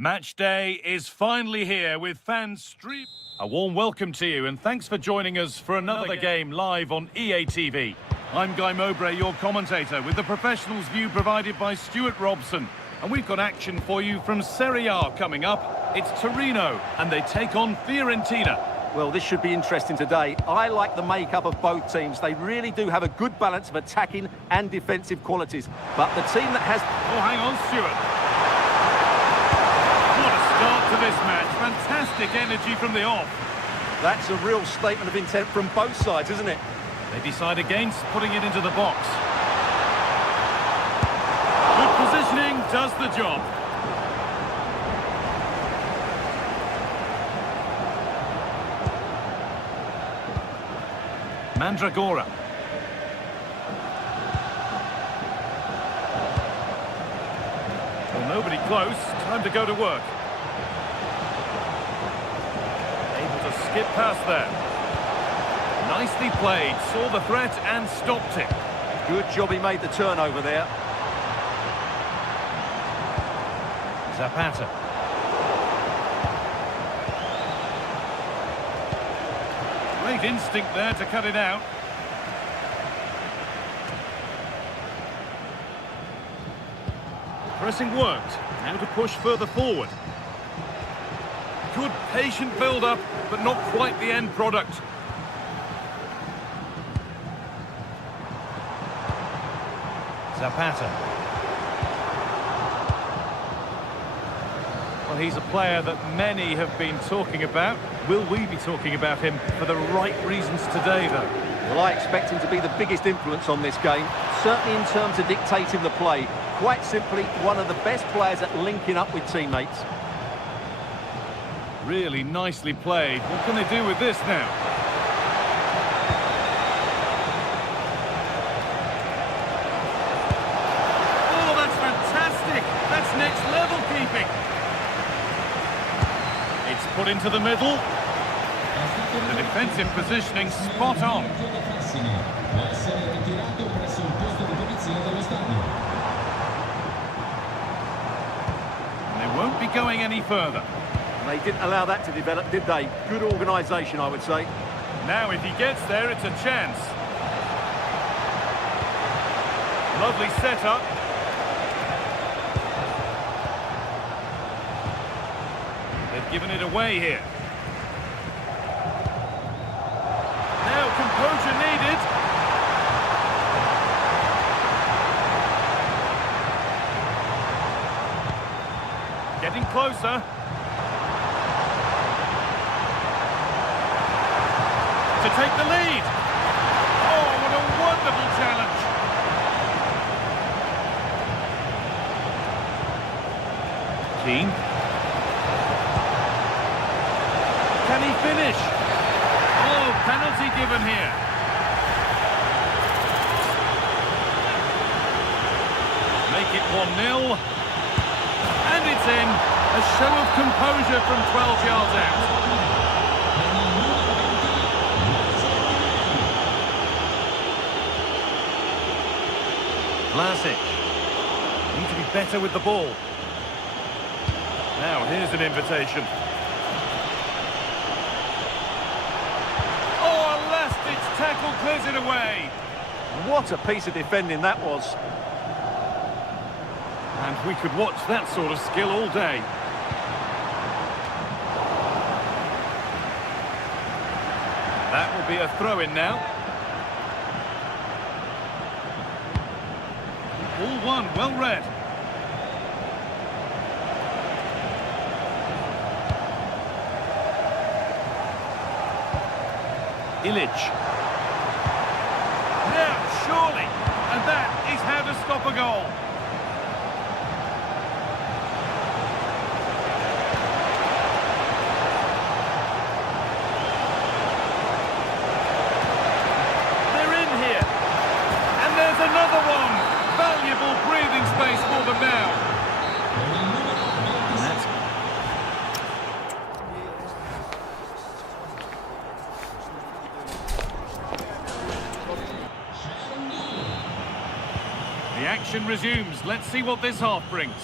Match day is finally here with fans stream. A warm welcome to you and thanks for joining us for another game live on EA TV. I'm Guy Mowbray, your commentator, with the professionals' view provided by Stuart Robson. And we've got action for you from Serie A coming up. It's Torino and they take on Fiorentina. Well, this should be interesting today. I like the makeup of both teams. They really do have a good balance of attacking and defensive qualities. But the team that has... Oh, hang on, Stuart. Start to this match. Fantastic energy from the off. That's a real statement of intent from both sides, isn't it? They decide against putting it into the box. Good positioning does the job. Mandragora. Well, nobody close. Time to go to work. Skip past there. Nicely played, saw the threat and stopped it. Good job he made the turnover there. Zapata. Great instinct there to cut it out. Pressing worked. Now to push further forward. Good patient build-up, but not quite the end product. Zapata. Well, he's a player that many have been talking about. Will we be talking about him for the right reasons today, though? Well, I expect him to be the biggest influence on this game, certainly in terms of dictating the play. Quite simply, one of the best players at linking up with teammates. Really nicely played. What can they do with this now? Oh, that's fantastic! That's next level keeping. It's put into the middle. The defensive positioning spot on. And they won't be going any further. They didn't allow that to develop, did they? Good organisation, I would say. Now, if he gets there, it's a chance. Lovely setup. They've given it away here. Now, composure needed. Getting closer. To take the lead. Oh, what a wonderful challenge. Keane. Can he finish? Oh, penalty given here. Make it 1-0. And it's in. A show of composure from 12 yards out. Vlasic. Need to be better with the ball. Now, here's an invitation. Oh, a last-ditch tackle clears it away. What a piece of defending that was. And we could watch that sort of skill all day. That will be a throw-in now. All one, well read. Illich. Now, surely. And that is how to stop a goal. They're in here. And there's another one. Valuable breathing space for them now. The action resumes. Let's see what this half brings.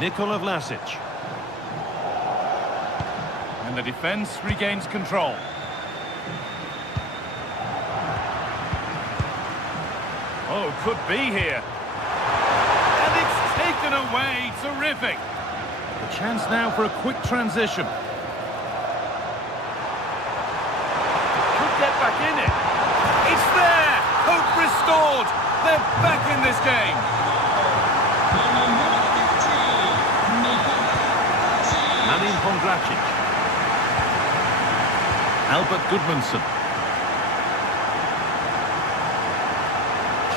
Nikola Vlasic. And the defence regains control. Oh, could be here. And it's taken away. Terrific. The chance now for a quick transition. Could get back in it. It's there. Hope restored. They're back in this game. Marin Pongracic. Albert Gudmundsson.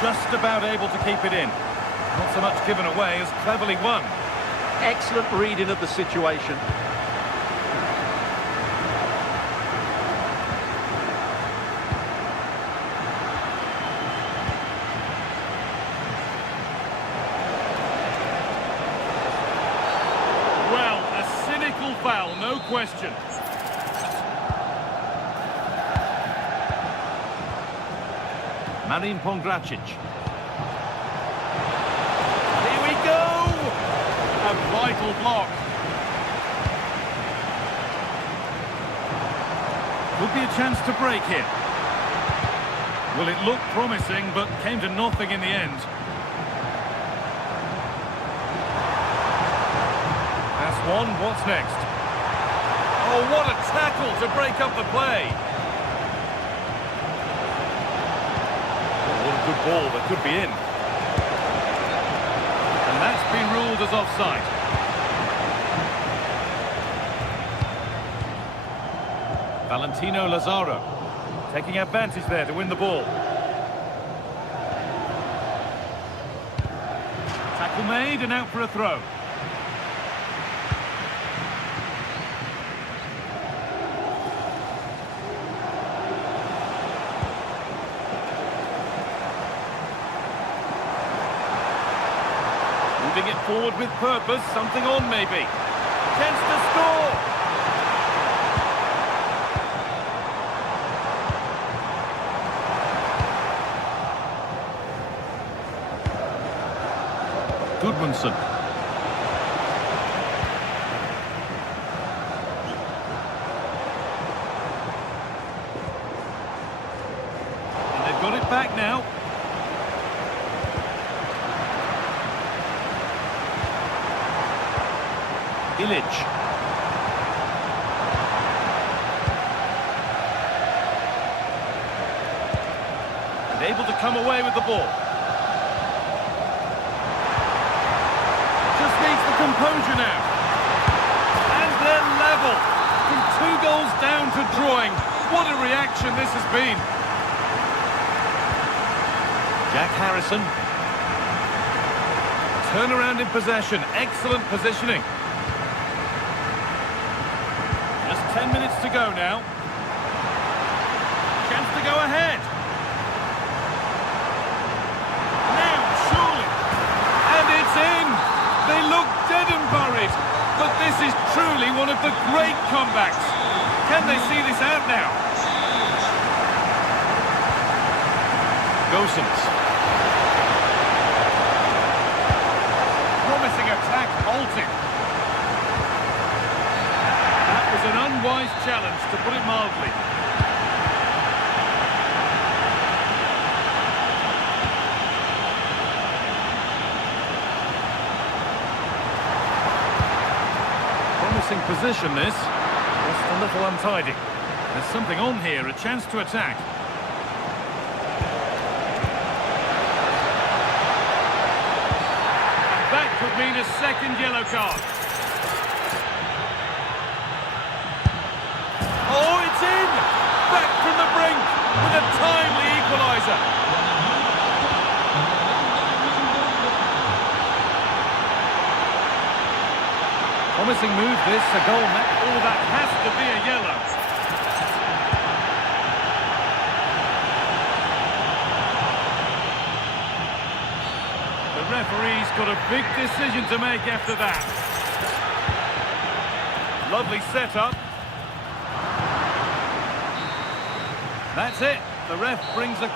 Just about able to keep it in. Not so much given away as cleverly won. Excellent reading of the situation. Well, a cynical foul, no question. Marin Pongracic. Here we go! A vital block. Could be a chance to break here. Well, it looked promising, but came to nothing in the end. That's one. What's next? Oh, what a tackle to break up the play. Good ball that could be in. And that's been ruled as offside. Valentino Lazaro taking advantage there to win the ball. Tackle made and out for a throw. Moving it forward with purpose, something on maybe. Chance to score! Gudmundsson. And they've got it back now. Illich. And able to come away with the ball. Just needs the composure now. And they're level. From 2 goals down to drawing. What a reaction this has been. Jack Harrison. Turnaround in possession. Excellent positioning. 10 minutes to go now. Chance to go ahead. Now, surely. And it's in. They look dead and buried. But this is truly one of the great comebacks. Can they see this out now? Gosens. Promising attack halted. An unwise challenge, to put it mildly. Promising position, this. Just a little untidy. There's something on here, a chance to attack. That could mean a second yellow card. Oh, it's in! Back from the brink with a timely equaliser. Promising move this, a goal. Oh, that has to be a yellow. The referee's got a big decision to make after that. Lovely setup. That's it. The ref brings a...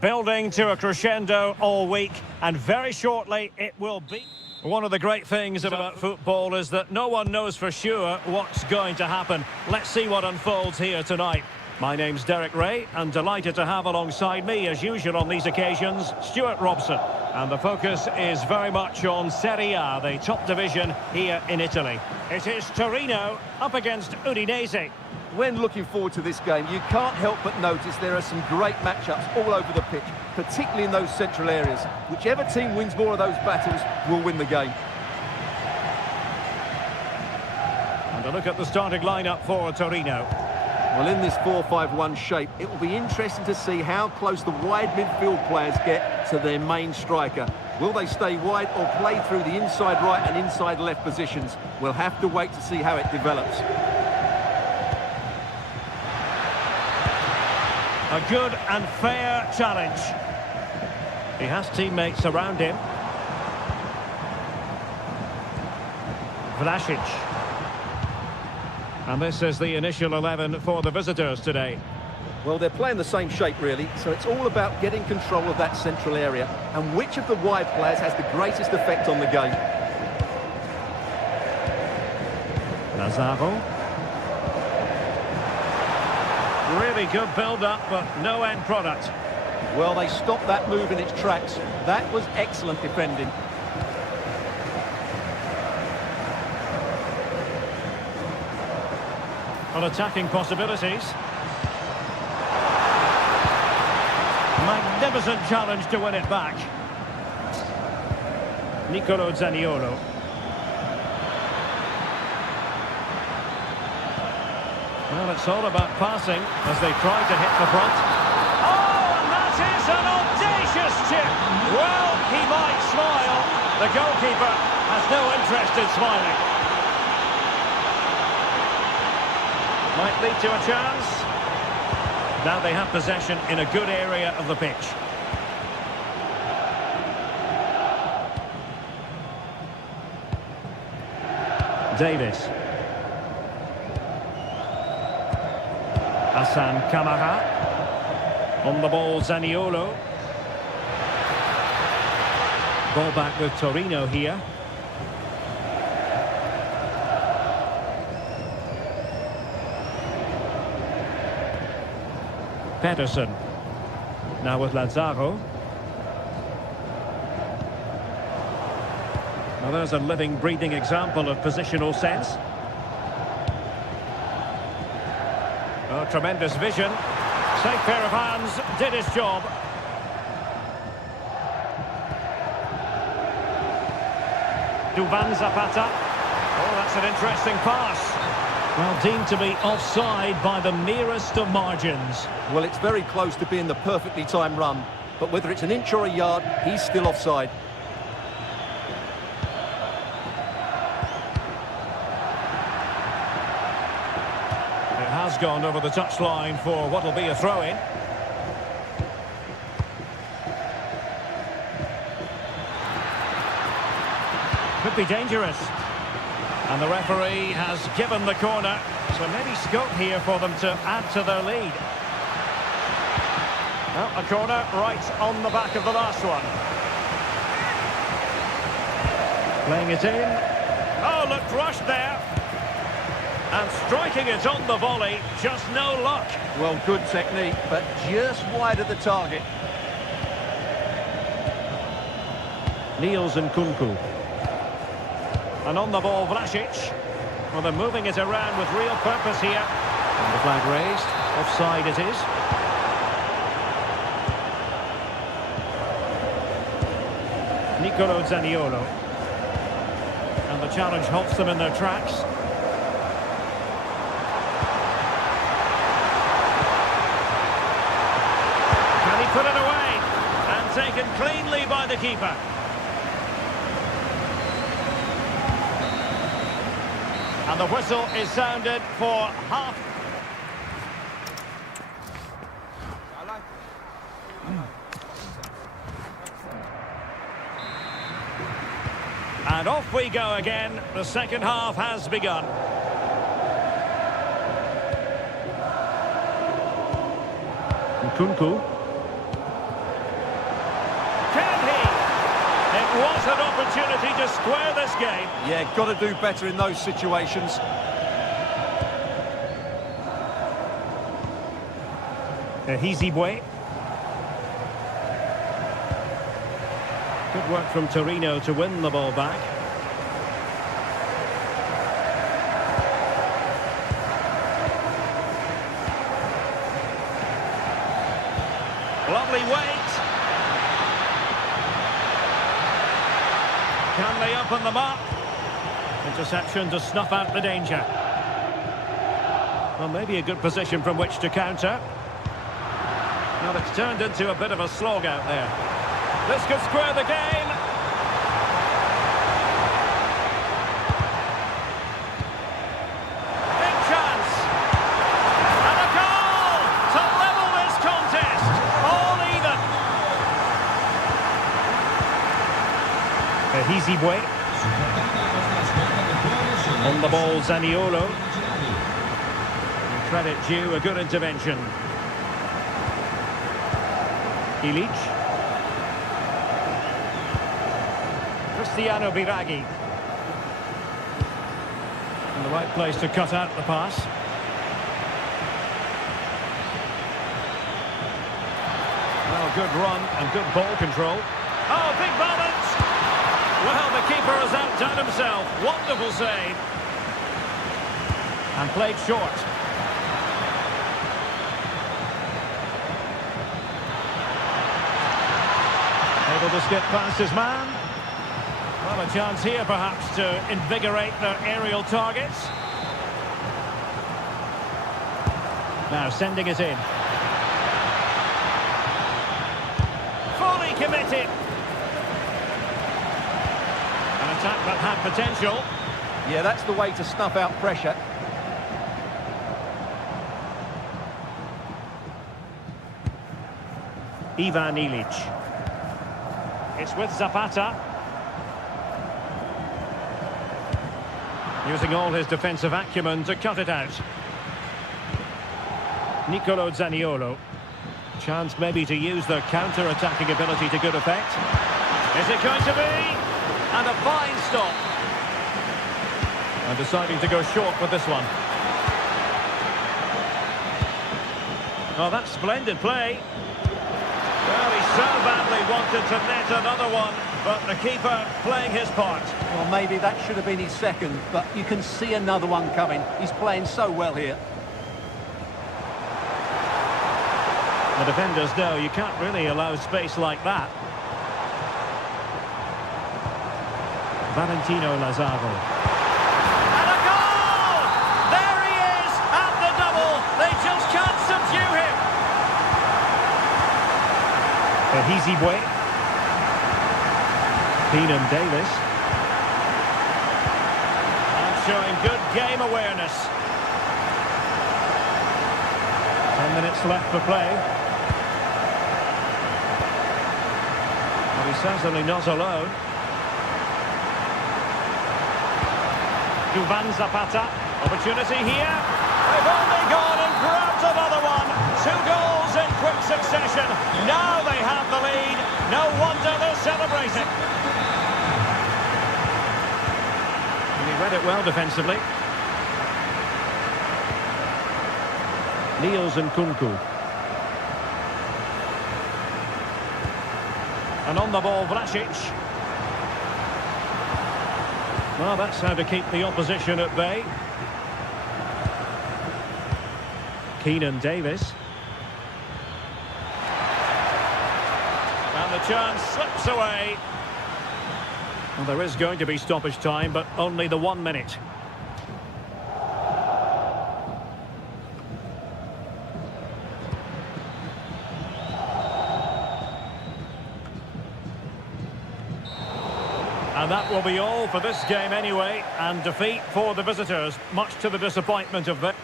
building to a crescendo all week, and very shortly it will be. One of the great things about football is that no one knows for sure what's going to happen. Let's see what unfolds here tonight. My name's Derek Ray, and delighted to have alongside me, as usual on these occasions, Stuart Robson. And the focus is very much on Serie A, the top division here in Italy. It is Torino up against Udinese. When looking forward to this game, you can't help but notice there are some great matchups all over the pitch, particularly in those central areas. Whichever team wins more of those battles will win the game. And a look at the starting lineup for Torino. Well, in this 4-5-1 shape, it will be interesting to see how close the wide midfield players get to their main striker. Will they stay wide or play through the inside right and inside left positions? We'll have to wait to see how it develops. A good and fair challenge. He has teammates around him. Vlasic. And this is the initial 11 for the visitors today. Well, they're playing the same shape, really, so it's all about getting control of that central area and which of the wide players has the greatest effect on the game. Lazaro. Really good build-up, but no end product. Well, they stopped that move in its tracks. That was excellent defending. On attacking possibilities. Magnificent challenge to win it back. Nicolo Zaniolo. Well, it's all about passing as they try to hit the front. Oh, and that is an audacious chip. Well, he might smile. The goalkeeper has no interest in smiling. Might lead to a chance. Now they have possession in a good area of the pitch. Davis. Hassan Kamara. On the ball, Zaniolo. Ball back with Torino here. Pedersen. Now with Lazaro. Now there's a living, breathing example of positional sense. Oh, tremendous vision. Safe pair of hands, did his job. Duvan Zapata. Oh, that's an interesting pass. Well, deemed to be offside by the merest of margins. Well, it's very close to being the perfectly timed run, but whether it's an inch or a yard, he's still offside. It has gone over the touchline for what will be a throw-in. Could be dangerous. And the referee has given the corner, so maybe scope here for them to add to their lead. Well, a corner right on the back of the last one. Playing it in. Oh, looked rushed there. And striking it on the volley, just no luck. Well, good technique, but just wide of the target. Niels and Kunku. And on the ball, Vlasic. Well, they're moving it around with real purpose here. And the flag raised. Offside it is. Nicolo Zaniolo. And the challenge halts them in their tracks. Can he put it away? And taken cleanly by the keeper. And the whistle is sounded for half. And off we go again. The second half has begun. Kunku. can he? It was an opportunity to square this game. Yeah, got to do better in those situations. Hizibue. Good work from Torino to win the ball back. Lovely weight. Can they open them up? Interception to snuff out the danger. Well, maybe a good position from which to counter. Well, it's turned into a bit of a slog out there. This could square the game. Big chance. And a goal to level this contest. All even. Hizibue. On the ball, Zaniolo. Credit due, a good intervention. Ilic. Cristiano Biraghi. In the right place to cut out the pass. Well, good run and good ball control. Oh, big moment! Well, the keeper has outdone himself. Wonderful save. And played short. Able to skip past his man. Well, a chance here perhaps to invigorate their aerial targets. Now sending it in. Fully committed. An attack that had potential. Yeah, that's the way to snuff out pressure. Ivan Ilic. It's with Zapata. Using all his defensive acumen to cut it out. Nicolo Zaniolo. Chance maybe to use their counter-attacking ability to good effect. Is it going to be? And a fine stop. And deciding to go short with this one. Oh, that's splendid play. Well, he so badly wanted to net another one, but the keeper playing his part. Well, maybe that should have been his second, but you can see another one coming. He's playing so well here. The defenders know you can't really allow space like that. Valentino Lazaro. And a goal! There he is at the double. They just can't subdue him. Hizibue. Keenan Davis. And showing good game awareness. 10 minutes left for play. Well, he's certainly not alone. Duvan Zapata. Opportunity here. They've only gone and grabbed another one. 2 goals in quick succession. Now they have the lead. No wonder they're celebrating. And he read it well defensively. Niels and Kunku. And on the ball, Vlasic. Well, that's how to keep the opposition at bay. Keenan Davis. And the chance slips away. Well, there is going to be stoppage time, but only the 1 minute. And that will be all for this game anyway, and defeat for the visitors, much to the disappointment of them.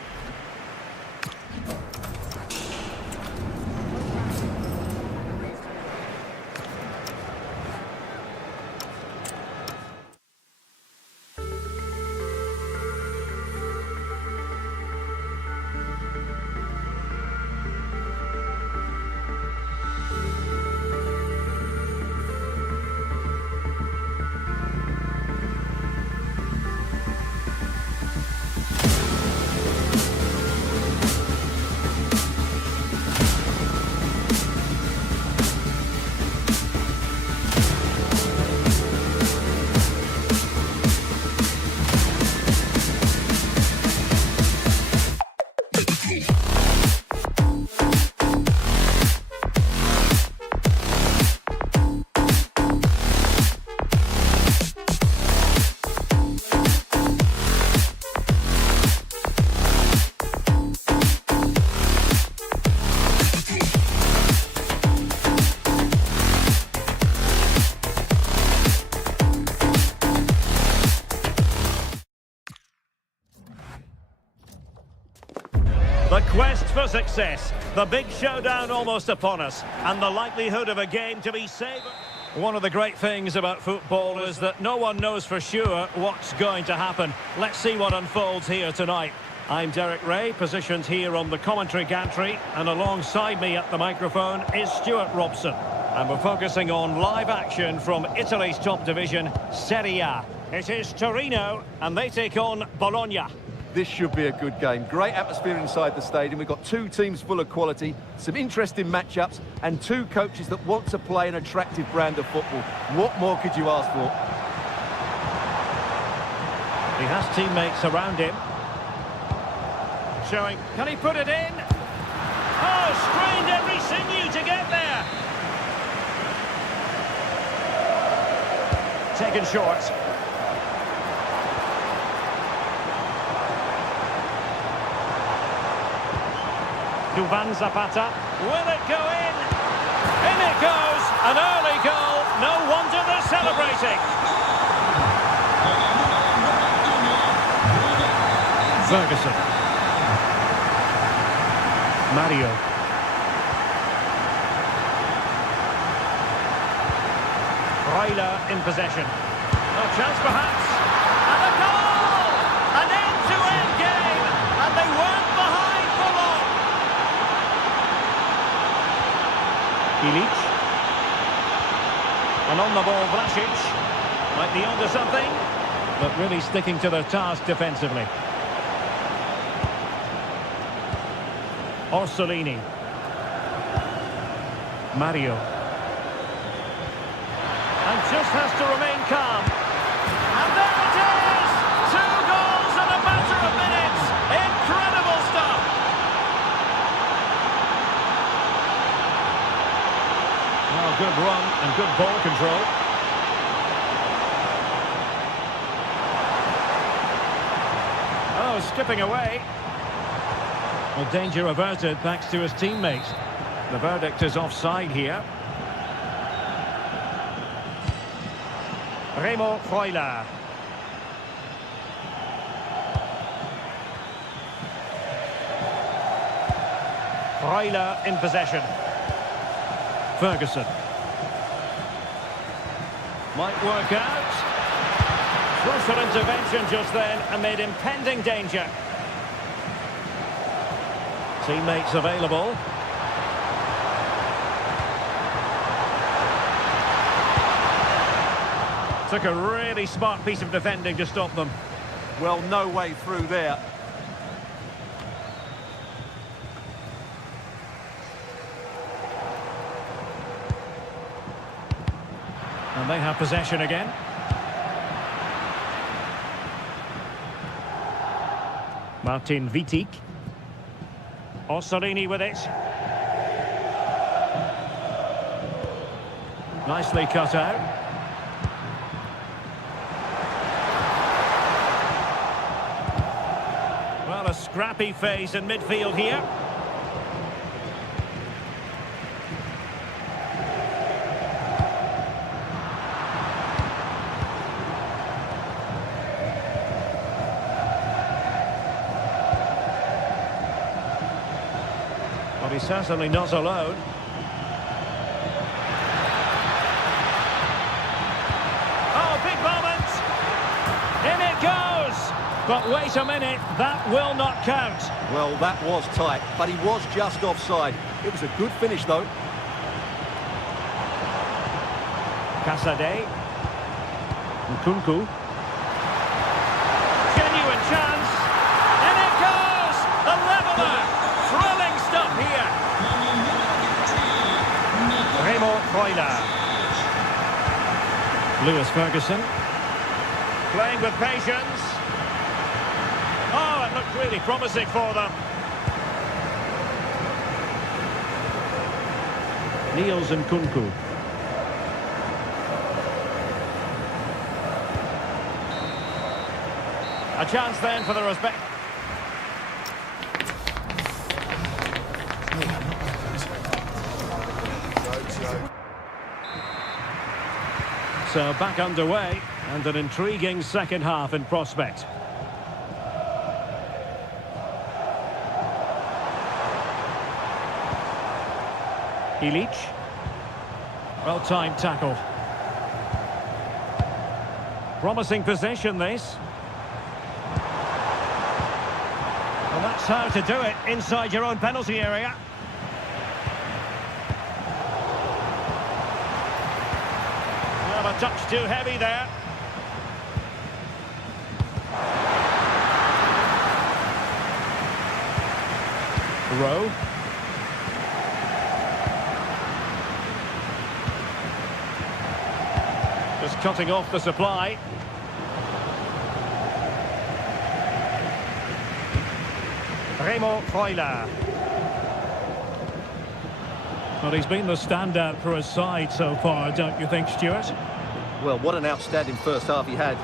quest for success. The big showdown almost upon us, and the likelihood of a game to be savoured. One of the great things about football is that no one knows for sure what's going to happen. Let's see what unfolds here tonight. I'm Derek Ray, positioned here on the commentary gantry, and alongside me at the microphone is Stuart Robson. And we're focusing on live action from Italy's top division, Serie A. It is Torino, and they take on Bologna. This should be a good game. Great atmosphere inside the stadium. We've got two teams full of quality, some interesting matchups, and two coaches that want to play an attractive brand of football. What more could you ask for? He has teammates around him. Showing, can he put it in? Oh, strained every sinew to get there. Taken short. Duvan Zapata, will it go in? In it goes, an early goal, no wonder they're celebrating. Ferguson. Mario. Freuler in possession. A chance perhaps, and a goal! An end-to-end game, and they weren't behind for long. Ilic. And on the ball, Vlasic. Might be onto something, but really sticking to their task defensively. Orsolini. Mario. And just has to remain calm. And there it is! 2 goals in a matter of minutes! Incredible stuff! Well, good run and good ball control. Oh, skipping away. Well, danger averted thanks to his teammates. The verdict is offside here. Remo Freuler. Freuler in possession. Ferguson. Might work out. Crucial intervention just then amid impending danger. Teammates available. Took a really smart piece of defending to stop them. Well, no way through there. And they have possession again. Martin Vitic. Orsolini with it. Nicely cut out. Well, a scrappy phase in midfield here. But he's certainly not alone. Oh, big moment! In it goes! But wait a minute, that will not count. Well, that was tight, but he was just offside. It was a good finish, though. Casade. Nkunku. Genuine chance. In it goes! The leveller! Thrilling stuff here. Remo Freuler. Lewis Ferguson. Playing with patience. Oh, it looked really promising for them. Niels Nkunku. A chance then for the respect. So back underway, and an intriguing second half in prospect. Ilic. Well-timed tackle. Promising possession, this. Well, that's how to do it inside your own penalty area. Well, a touch too heavy there. Rowe. Just cutting off the supply. Remo Freuler. Well, he's been the standout for his side so far, don't you think, Stuart? Well, what an outstanding first half he had.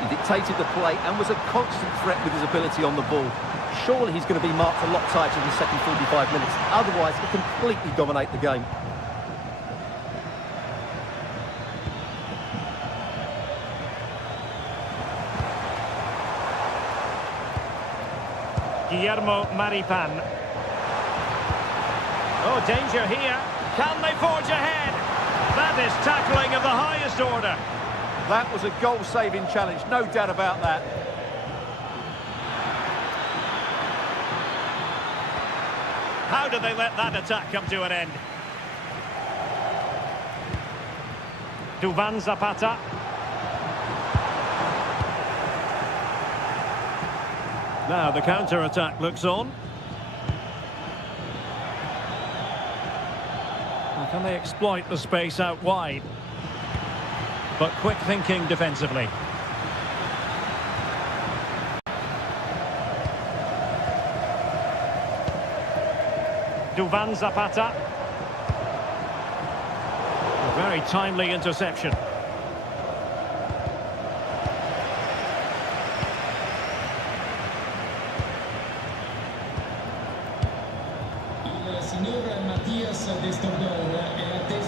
He dictated the play and was a constant threat with his ability on the ball. Surely he's going to be marked a lot tighter in the second 45 minutes. Otherwise, he'll completely dominate the game. Guillermo Maripan. Oh, danger here. Can they forge ahead? That is tackling of the highest order. That was a goal-saving challenge, no doubt about that. How did they let that attack come to an end? Duvan Zapata. Now the counter-attack looks on. Well, can they exploit the space out wide? But quick thinking defensively. Duvan Zapata. A very timely interception.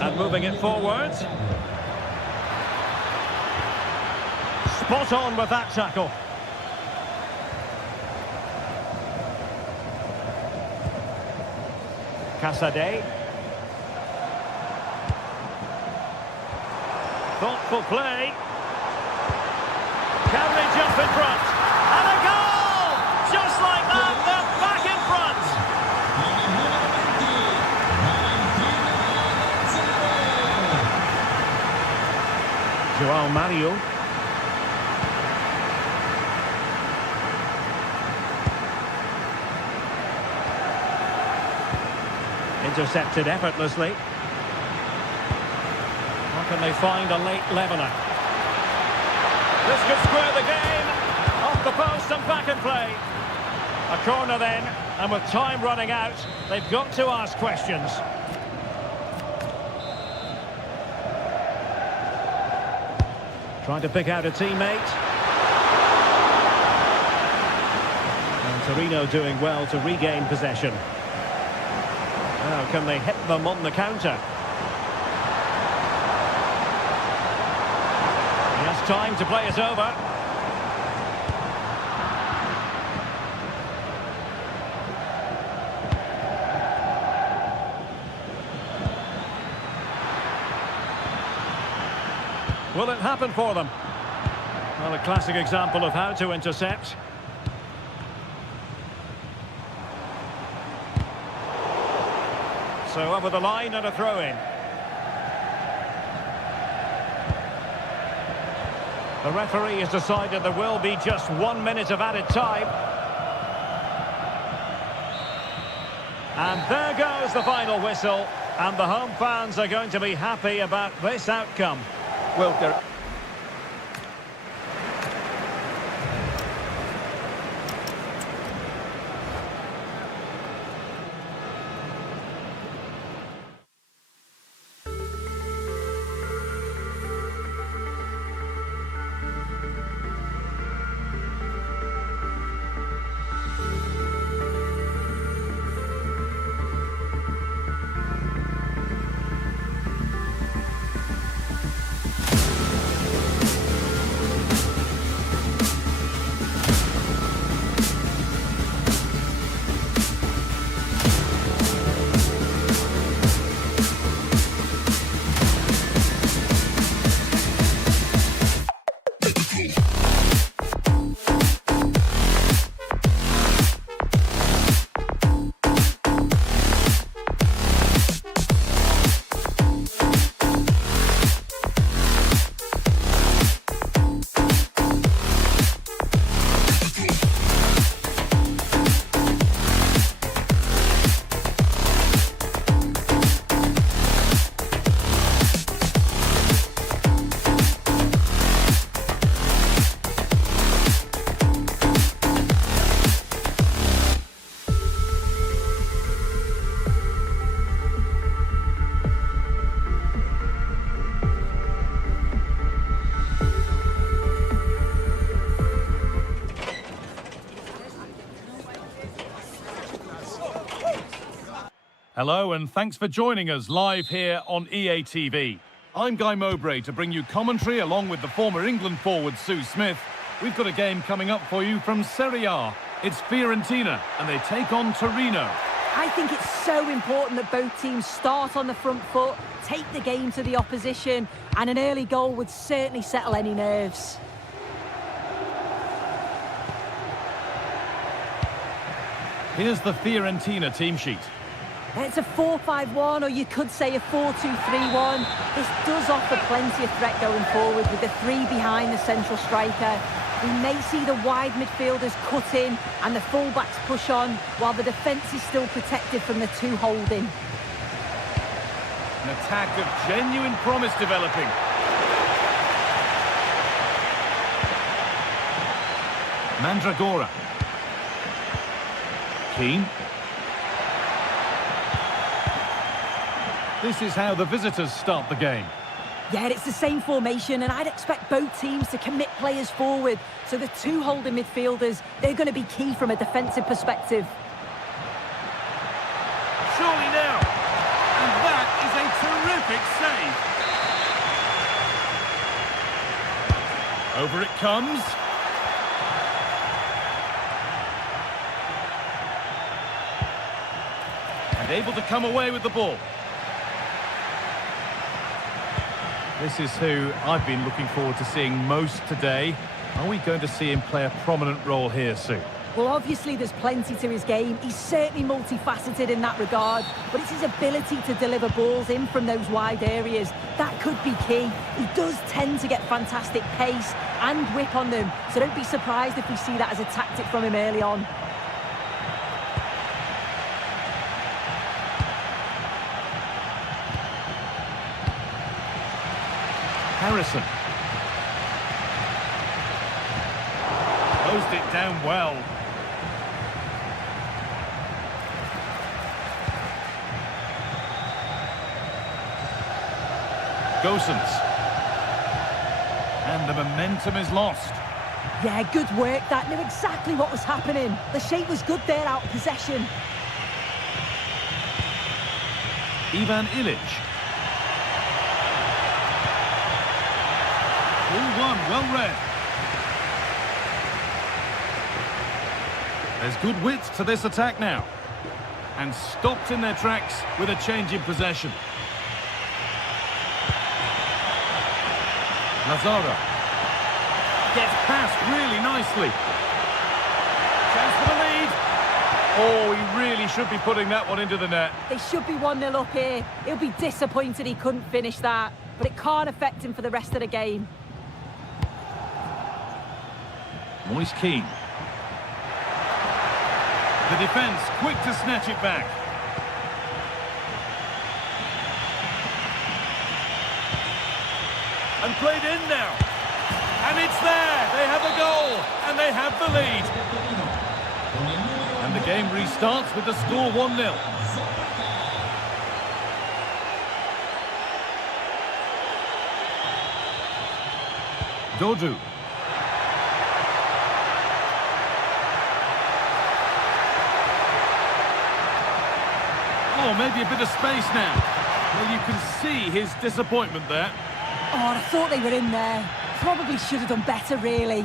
And moving it forward. Spot on with that tackle. Casade. Thoughtful play. Can they jump in front? And a goal! Just like that, they're back in front. Joao Mario. Intercepted effortlessly. How can they find a late leveller? This could square the game. Off the post and back in play. A corner then, and with time running out, they've got to ask questions. Trying to pick out a teammate. And Torino doing well to regain possession. Now, can they hit them on the counter? He has time to play it over. Will it happen for them? Well, a classic example of how to intercept. So over the line and a throw-in. The referee has decided there will be just 1 minute of added time. And there goes the final whistle. And the home fans are going to be happy about this outcome. Well, Derek. Hello and thanks for joining us live here on EA TV. I'm Guy Mowbray to bring you commentary along with the former England forward Sue Smith. We've got a game coming up for you from Serie A. It's Fiorentina and they take on Torino. I think it's so important that both teams start on the front foot, take the game to the opposition, and an early goal would certainly settle any nerves. Here's the Fiorentina team sheet. It's a 4-5-1, or you could say a 4-2-3-1. This does offer plenty of threat going forward with the three behind the central striker. We may see the wide midfielders cut in and the full-backs push on, while the defence is still protected from the two holding. An attack of genuine promise developing. Mandragora. Keane. This is how the visitors start the game. Yeah, it's the same formation, and I'd expect both teams to commit players forward. So the two holding midfielders, they're going to be key from a defensive perspective. Surely now. And that is a terrific save. Over it comes. And able to come away with the ball. This is who I've been looking forward to seeing most today. Are we going to see him play a prominent role here, Sue? Well, obviously there's plenty to his game. He's certainly multifaceted in that regard, but it's his ability to deliver balls in from those wide areas. That could be key. He does tend to get fantastic pace and whip on them, so don't be surprised if we see that as a tactic from him early on. Harrison. Closed it down well. Gosens. And the momentum is lost. Yeah, good work. That knew exactly what was happening. The shape was good there out of possession. Ivan Ilic. 2-1, well read. There's good width to this attack now. And stopped in their tracks with a change in possession. Lazaro. Gets past really nicely. Chance for the lead. Oh, he really should be putting that one into the net. They should be 1-0 up here. He'll be disappointed he couldn't finish that, but it can't affect him for the rest of the game. Moise Keane. The defence quick to snatch it back. And played in now. And it's there. They have a goal. And they have the lead. And the game restarts with the score 1-0. Dodu. Oh, maybe a bit of space now. Well, you can see his disappointment there. Oh, I thought they were in there. Probably should have done better, really.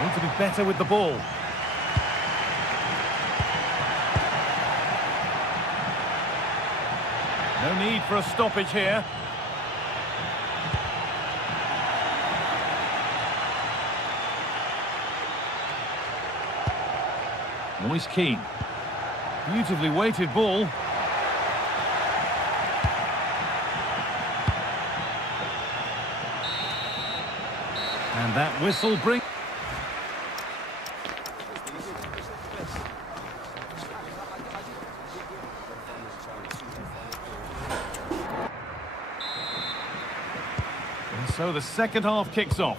Need to be better with the ball. No need for a stoppage here. Moise Keane. Beautifully weighted ball. And that whistle brings... And so the second half kicks off.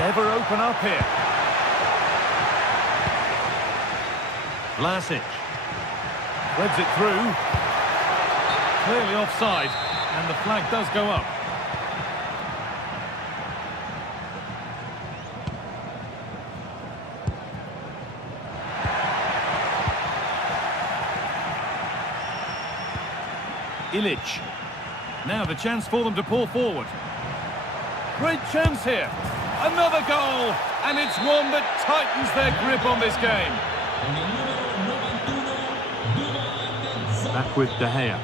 ever open up here? Vlasic. Threads it through. Clearly offside, and the flag does go up. Ilic. Now the chance for them to pull forward. Great chance here. Another goal, and it's one that tightens their grip on this game. Back with De Gea.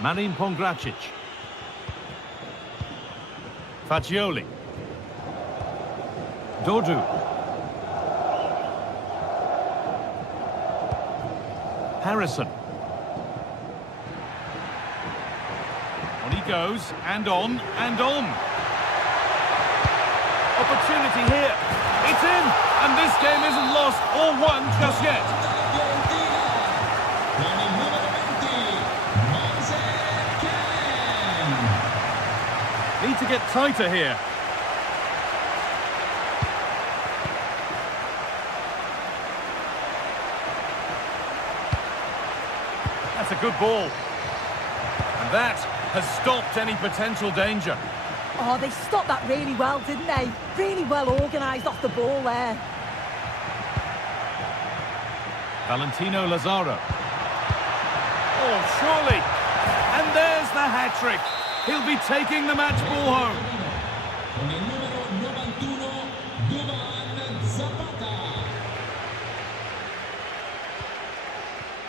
Marin Pongracic. Fagioli. Dodu. Harrison. On he goes, and on, and on. Opportunity here. It's in, and this game isn't lost or won just yet. Need to get tighter here. That's a good ball. And that has stopped any potential danger. Oh, they stopped that really well, didn't they? Really well organised off the ball there. Valentino Lazaro. Oh, surely. And there's the hat-trick. He'll be taking the match ball home.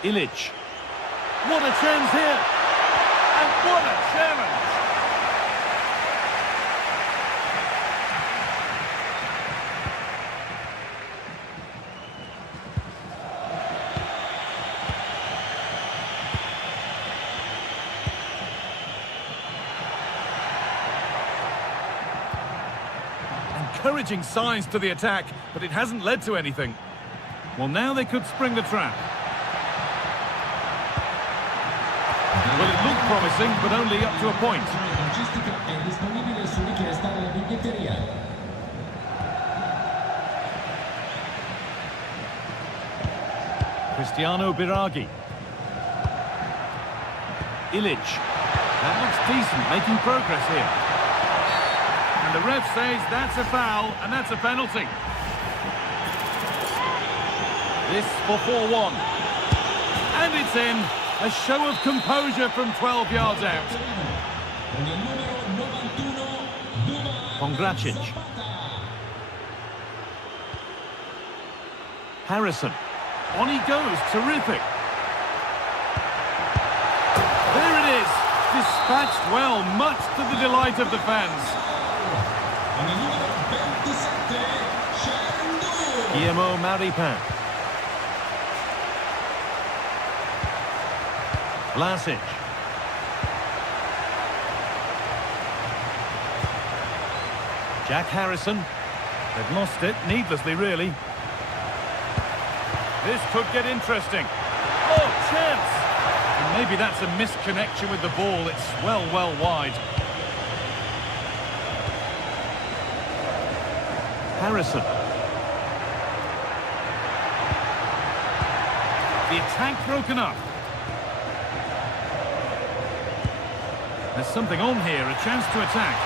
Ilic. What a chance here. And what a challenge. Encouraging signs to the attack, but it hasn't led to anything. Well, now they could spring the trap. Well, it looked promising, but only up to a point. Cristiano Biraghi. Ilic. That looks decent, making progress here. And the ref says that's a foul, and that's a penalty. This for 4-1. And it's in. A show of composure from 12 yards out. Pongracic. Harrison. On he goes. Terrific. There it is. Dispatched well, much to the delight of the fans. Guillermo Maripin. Vlasic. Jack Harrison. They've lost it, needlessly, really. This could get interesting. Oh, chance! And maybe that's a misconnection with the ball. It's well wide. Harrison. The attack broken up. There's something on here, a chance to attack.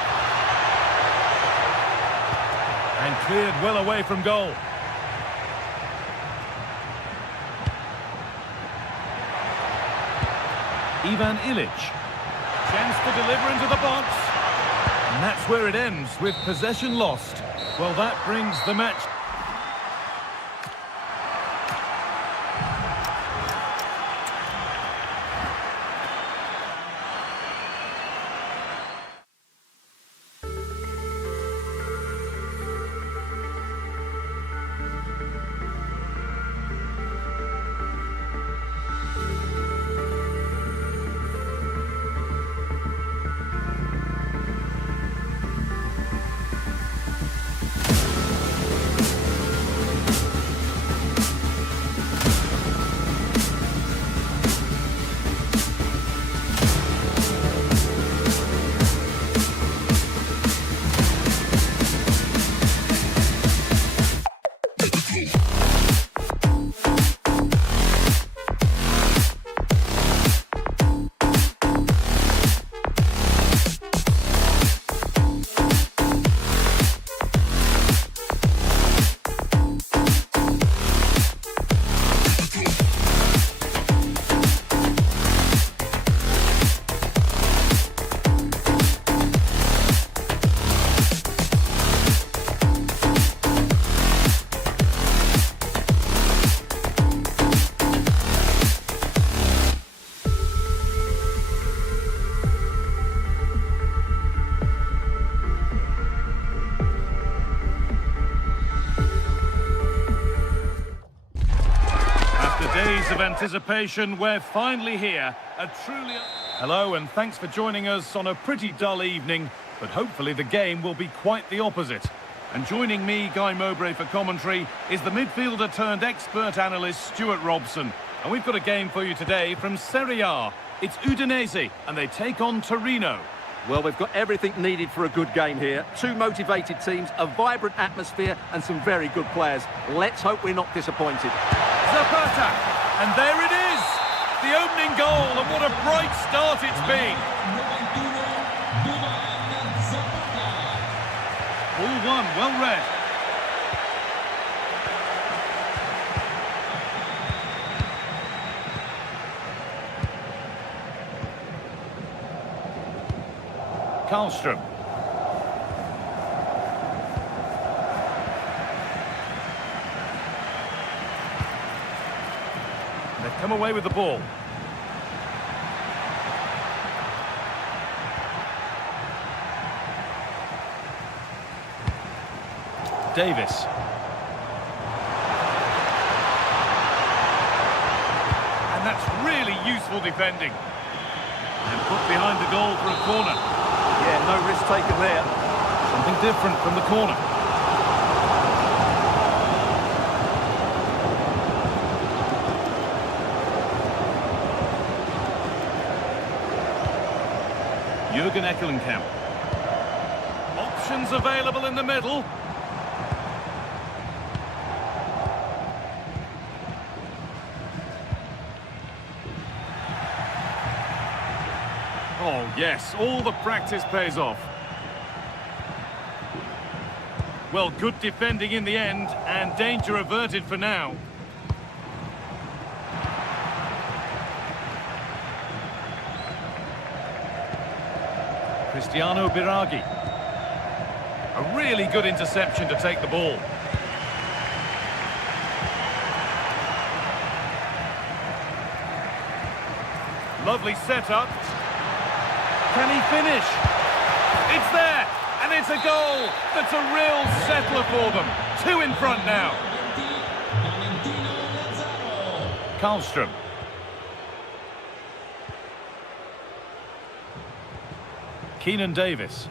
And cleared well away from goal. Ivan Ilic. Chance to deliver into the box. And that's where it ends, with possession lost. Well, that brings the match. of anticipation, we're finally here. Hello, and thanks for joining us on a pretty dull evening, but hopefully the game will be quite the opposite. And joining me, Guy Mowbray, for commentary is the midfielder turned expert analyst Stuart Robson. And we've got a game for you today from Serie A. It's Udinese, and they take on Torino. Well, we've got everything needed for a good game here. Two motivated teams, a vibrant atmosphere, and some very good players. Let's hope we're not disappointed. Zapata, and there it is! The opening goal, and what a bright start it's been. Ball one, well read. Karlström. They've come away with the ball. Davis. And that's really useful defending. And put behind the goal for a corner. Yeah, no risk taken there. Something different from the corner. Jürgen Eckelenkamp. Options available in the middle. Oh, yes, all the practice pays off. Well, good defending in the end, and danger averted for now. Cristiano Biraghi. A really good interception to take the ball. Lovely setup. Can he finish? It's there, and it's a goal. That's a real settler for them. Two in front now. Karlström. Keenan Davis.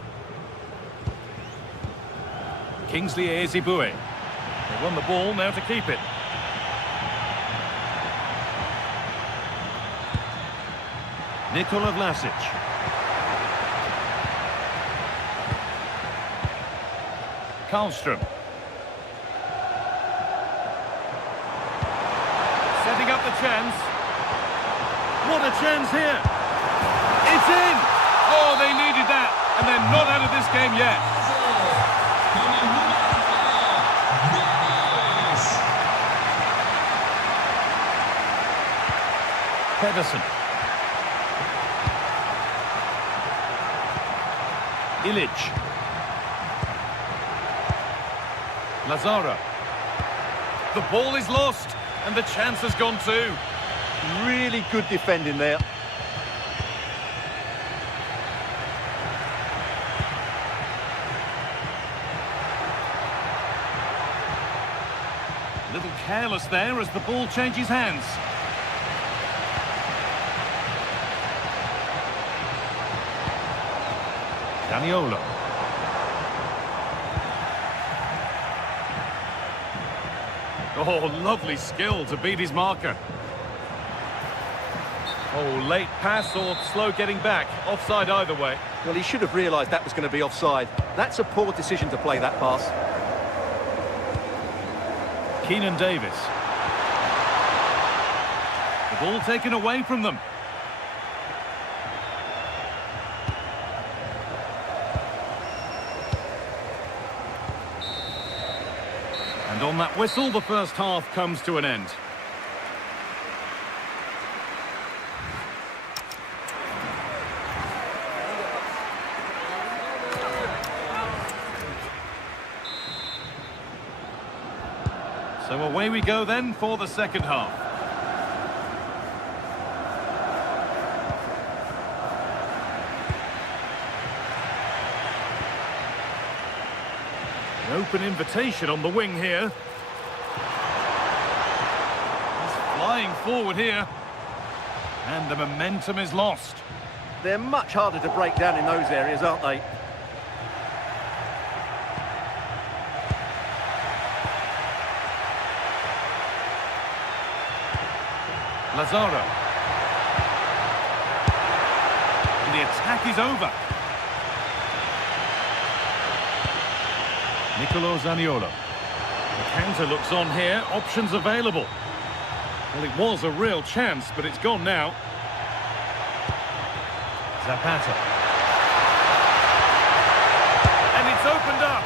Kingsley Ezebue. They won the ball, now to keep it. Nikola Vlasic. Karlström. Setting up the chance. What a chance here. It's in! Oh, they needed that, and they're not out of this game yet. Pedersen. Ilic. Lazaro. The ball is lost, and the chance has gone too. Really good defending there. A little careless there as the ball changes hands. Zaniolo. Oh, lovely skill to beat his marker. Oh, late pass or slow getting back. Offside either way. Well, he should have realised that was going to be offside. That's a poor decision to play that pass. Keenan Davis. The ball taken away from them. And on that whistle, the first half comes to an end. So away we go then for the second half. An open invitation on the wing here. He's Flying forward here. And the momentum is lost. They're much harder to break down in those areas, aren't they? Lazaro. And the attack is over. Nicolo Zaniolo. The counter looks on here. Options available. Well, it was a real chance, but it's gone now. Zapata. And it's opened up.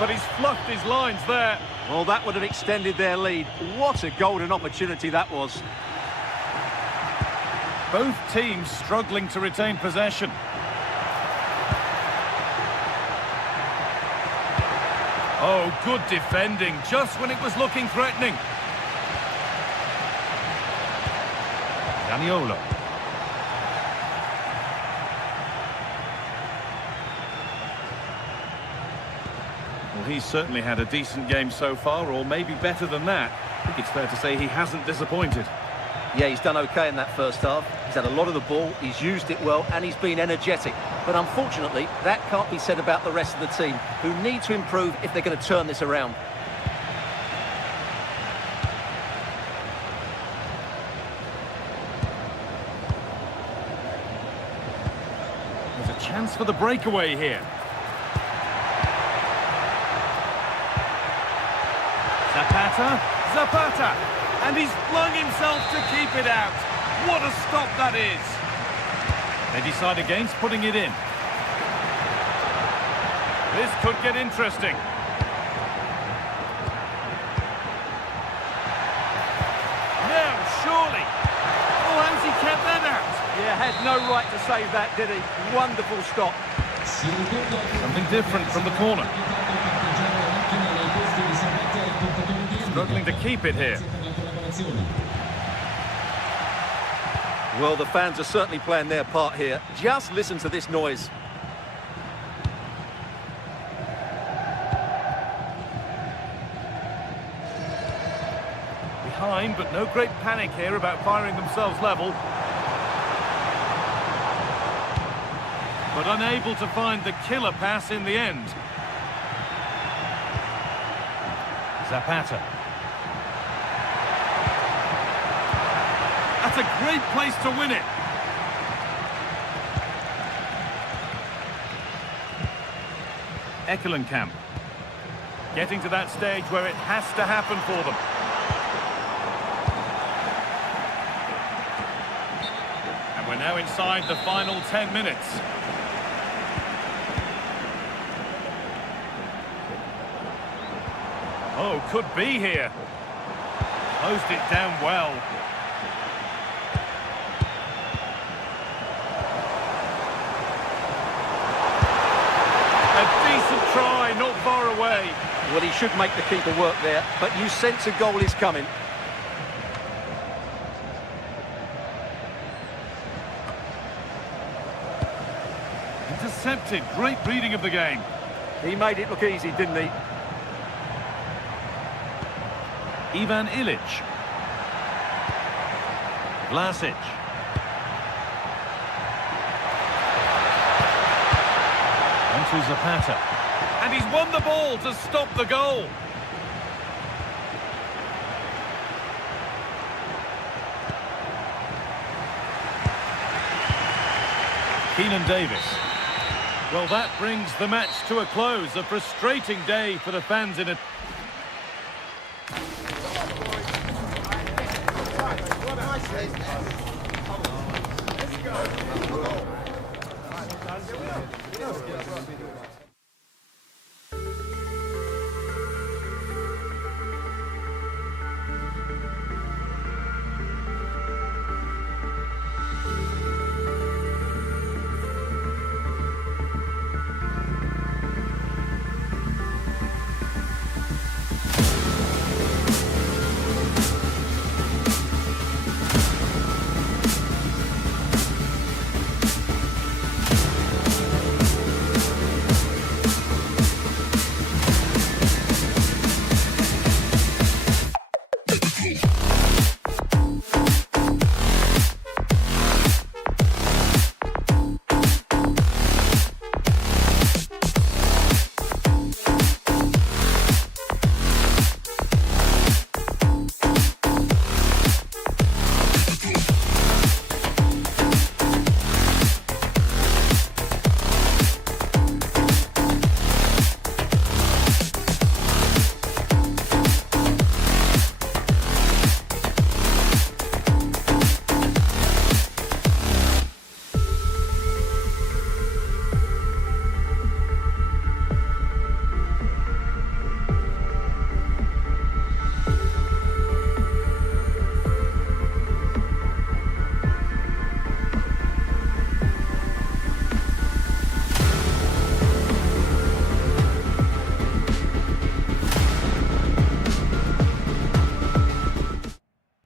But he's fluffed his lines there. Well, that would have extended their lead. What a golden opportunity that was. Both teams struggling to retain possession. Oh, good defending, just when it was looking threatening. Zaniolo. Well, he's certainly had a decent game so far, or maybe better than that. I think it's fair to say he hasn't disappointed. Yeah, he's done okay in that first half. He's had a lot of the ball, he's used it well, and he's been energetic. But unfortunately, that can't be said about the rest of the team, who need to improve if they're going to turn this around. There's a chance for the breakaway here. Zapata, and he's flung himself to keep it out. What a stop that is. They decide against putting it in. This could get interesting. Now, surely. Oh, how's he kept that out? Yeah, had no right to save that, did he? Wonderful stop. Something different from the corner. Struggling to keep it here. Well, the fans are certainly playing their part here. Just listen to this noise. Behind, but no great panic here about firing themselves level. But unable to find the killer pass in the end. Zapata. That's a great place to win it. Ekelenkamp. Getting to that stage where it has to happen for them. And we're now inside the final 10 minutes. Oh, could be here. Closed it down well. Try, not far away. Well, he should make the keeper work there, but you sense a goal is coming. Intercepted, great reading of the game. He made it look easy, didn't he? Ivan Ilic. Vlasic. Onto Zapata. And he's won the ball to stop the goal. Keenan Davis. Well, that brings the match to a close. A frustrating day for the fans in it.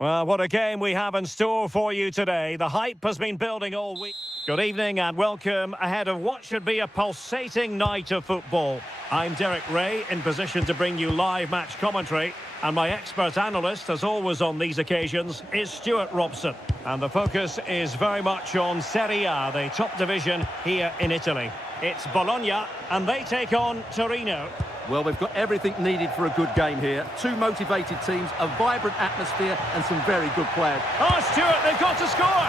Well, what a game we have in store for you today. The hype has been building all week. Good evening and welcome ahead of what should be a pulsating night of football. I'm Derek Ray, in position to bring you live match commentary. And my expert analyst, as always on these occasions, is Stuart Robson. And the focus is very much on Serie A, the top division here in Italy. It's Bologna, and they take on Torino. Well, they've got everything needed for a good game here. Two motivated teams, a vibrant atmosphere and some very good players. Oh, Stuart, they've got to score!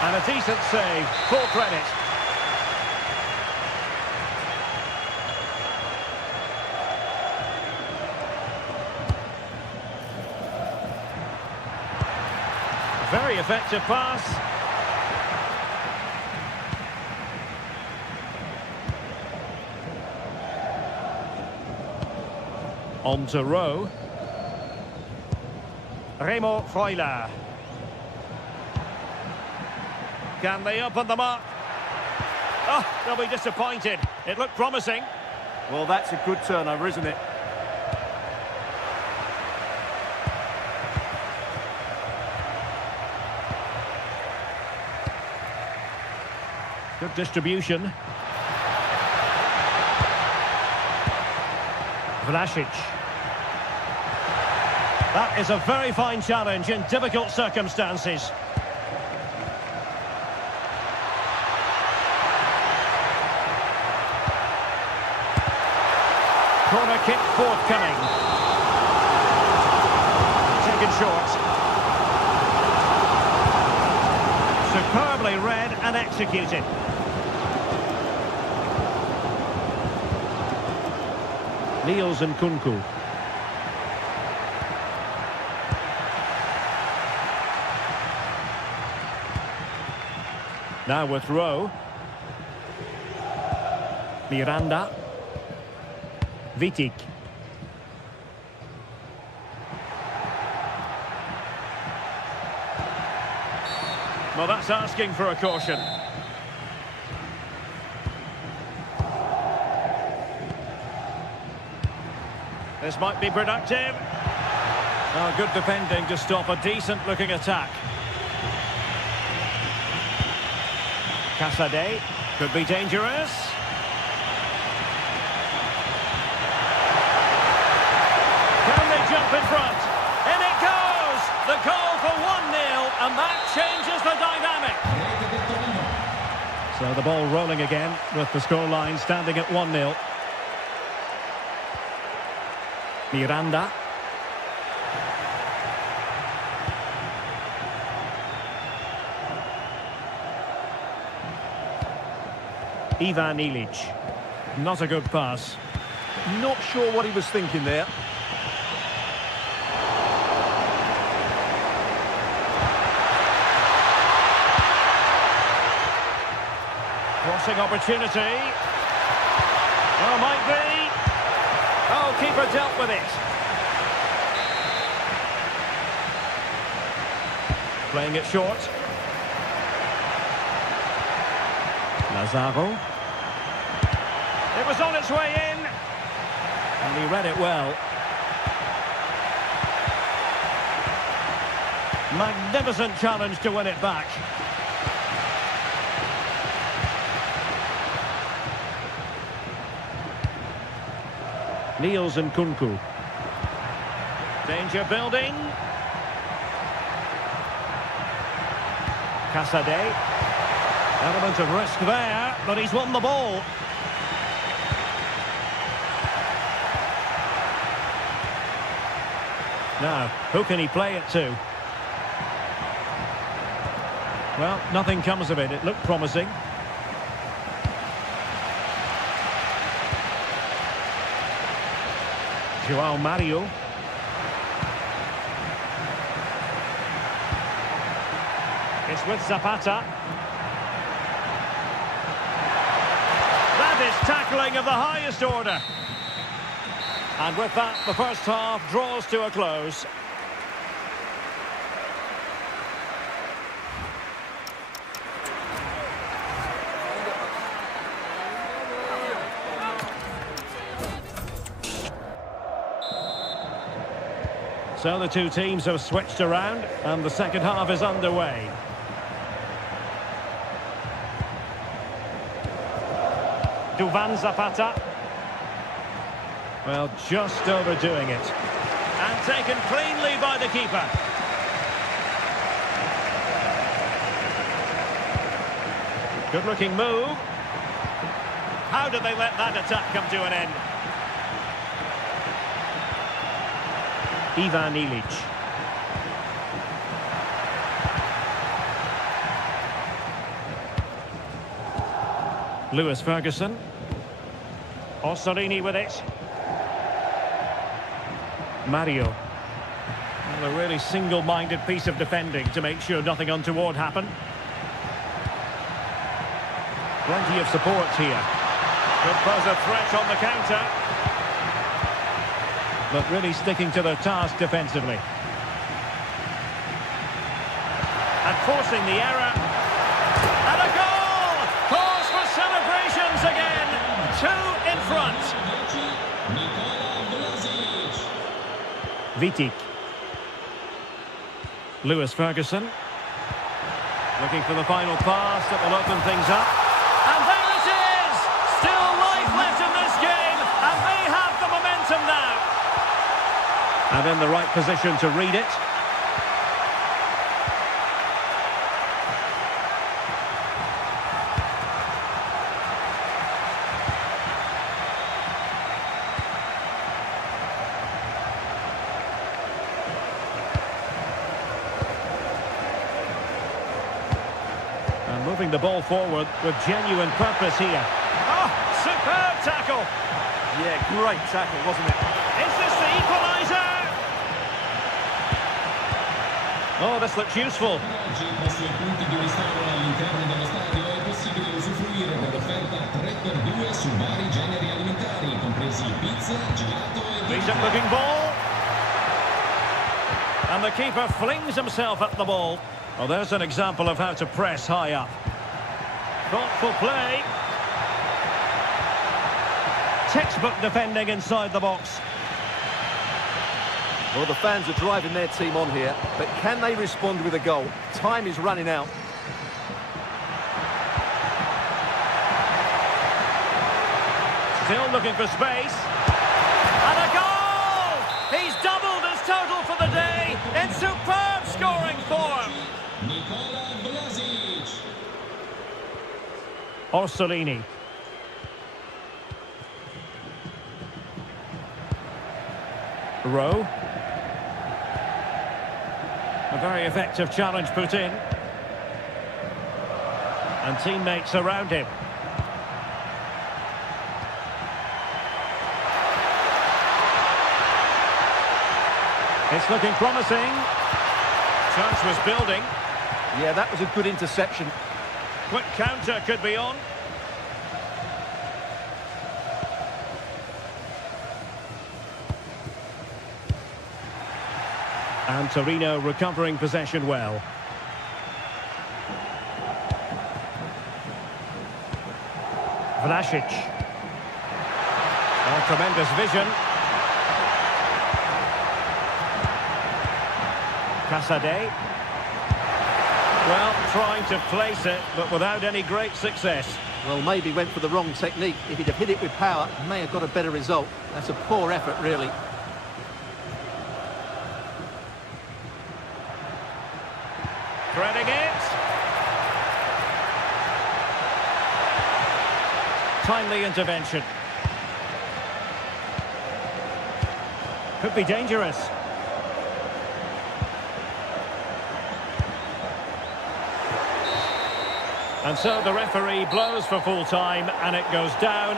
And a decent save, full credit. Very effective pass. On to Rowe. Remo Freuler. Can they open them up? Oh, they'll be disappointed. It looked promising. Well, that's a good turnover, isn't it? Good distribution. Vlasic. That is a very fine challenge in difficult circumstances. Corner kick forthcoming. Taken short. Superbly read and executed. Niels and Kunku. Now with Rowe. Miranda. Vitic. Well, that's asking for a caution. This might be productive. Oh, good defending to stop a decent-looking attack. Casade could be dangerous. Can they jump in front? In it goes! The goal for 1-0, and that changes the dynamic. So the ball rolling again with the scoreline standing at 1-0. Miranda. Ivan Ilic. Not a good pass. Not sure what he was thinking there. Crossing opportunity. Oh, might be. Oh, keeper dealt with it. Playing it short. Lazaro. It was on its way in. And he read it well. Magnificent challenge to win it back. Niels and Kunku. Danger building. Casade. Element of risk there, but he's won the ball. Now, who can he play it to? Well, nothing comes of it. It looked promising. João Mario. It's with Zapata. That is tackling of the highest order. And with that, the first half draws to a close. So the two teams have switched around and the second half is underway. Duvan Zapata. Well, just overdoing it. And taken cleanly by the keeper. Good-looking move. How did they let that attack come to an end? Ivan Ilic. Lewis Ferguson. Orsolini with it. Mario. Well, a really single-minded piece of defending to make sure nothing untoward happened. Plenty of support here. Could pose a threat on the counter. But really sticking to their task defensively. And forcing the error. And a goal! Cause for celebrations again. 2 in front. Vitic. Lewis Ferguson. Looking for the final pass that will open things up. And there it is! Still life left in this game, and they have the momentum now. And in the right position to read it. And moving the ball forward with genuine purpose here. Oh, superb tackle! Yeah, great tackle, wasn't it? Is this the equaliser? Oh, this looks useful. Decent looking ball. And the keeper flings himself at the ball. Well, there's an example of how to press high up. Thoughtful play. Textbook defending inside the box. Well, the fans are driving their team on here, but can they respond with a goal? Time is running out. Still looking for space. And a goal! He's doubled his total for the day in superb scoring form. Orsolini. Rowe. A very effective challenge put in. And teammates around him. It's looking promising. Chance was building. Yeah, that was a good interception. Quick counter could be on. And Torino recovering possession well. Vlasic. Oh, tremendous vision. Casade. Well, trying to place it, but without any great success. Well, maybe went for the wrong technique. If he'd have hit it with power, he may have got a better result. That's a poor effort, really. Threading it. Timely intervention. Could be dangerous. And so the referee blows for full time and it goes down